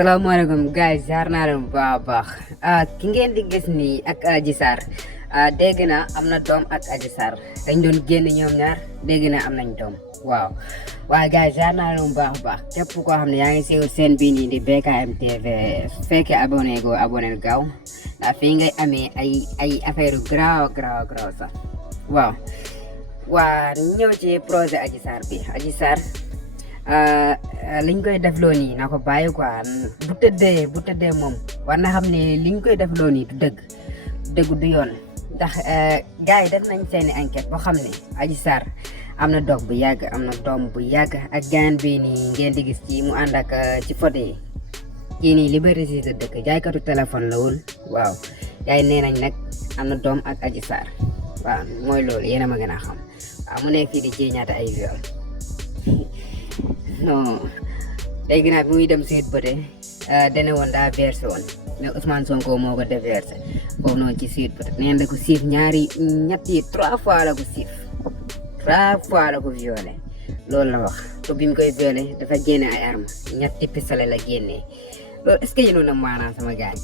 Assalamualaikum guys, jaar naa leen bu baax ki ngeen di gis nii ak Adji Sarr dégg na am na doom ak Adji Sarr dañ doon génn ñoom ñaar dégg na am nañ doom waaw waaye guys jaar naa leen bu baax képp koo xam ne yaa ngi siiwal seen bii nii di BKM TV su fekkee abonné go abonné gaaw ndax fii ngay amee ay affaire yu graw sax waaw waa ñëw ci projet Adji Sarr bi Adji Sarr liñ koy defloo nii na ko bàyyi quoi bu tëddee moom war na xam ne liñ koy defloo nii du dëgg du yoon ndax gars yi def nañ seeni enquête boo xam ne Adji Sarr am na doom bu yàgg ak gaan bi nii ngeen di gis ci mu ànd ak ci photo yi kii nii Liberté si sa dëkk jaaykatu téléphone la woon waaw gars yi nee nañ nag am na doom ak Adji Sarr waaw mooy loolu yéen a ma gën a xam waaw mu nekk fii di jéeñaata ay viol non léegi nag bi muy dem Sweet Beauté dane woon daa versé woon ne Ousmane Sonko moo ko déversé foofu noonu ci Sweet Beauté neen da ko siif trois fois la ko violé loolu la wax te bi mu koy violé dafa génne ay armes ñetti pistolet la génnee loolu est-ce que yéen a maanaam sama gars